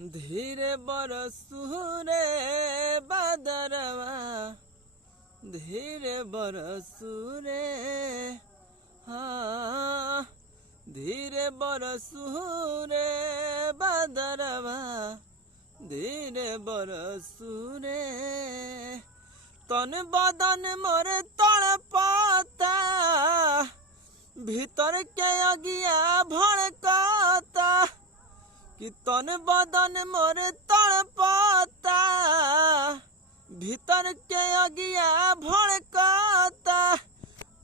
धीरे बरसू रे बदरवा धीरे बरसू रे हाँ धीरे बरसू रे बदरवा धीरे बरसू रे तन बदन मोर तड़पाता भीतर के अगिया भड़काता कि तन बदन मोर तड़पाता भीतर के अगिया भड़काता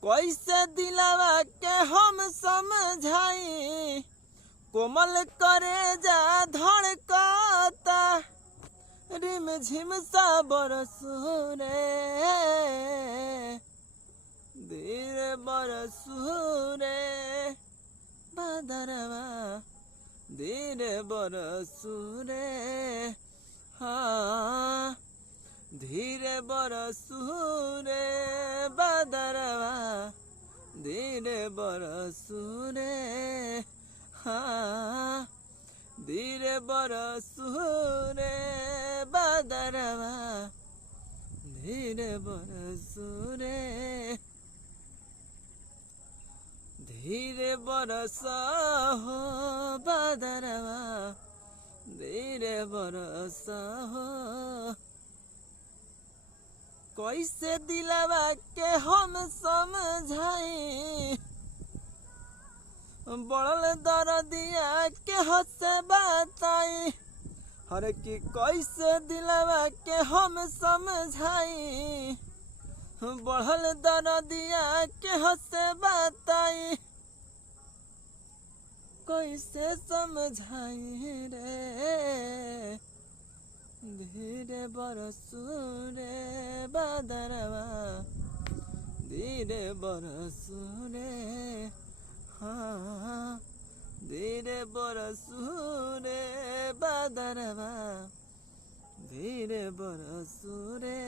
कैसे दिलवा के हम समझाई कोमल करे जा धड़काता रिम झिम सा बरसू रे धीरे बरसू रे बदरवा धीरे बरसू रे हाँ धीरे बरसू रे बदरवा धीरे बरसू रे हाँ धीरे बरसू रे बदरवा धीरे बरसू रे धीरे बरसा हो बदरवा धीरे बरसा हो कैसे दिलवा के हम समझाई बड़ल दर्दिया के हसे बताई हर की कैसे दिलवा के हम समझाई बढ़ल दर्दिया के हसे बताई कैसे समझाई रे धीरे बरसू रे बदरवा धीरे बरसू रे हाँ धीरे बरसू रे बदरवा धीरे बरसू रे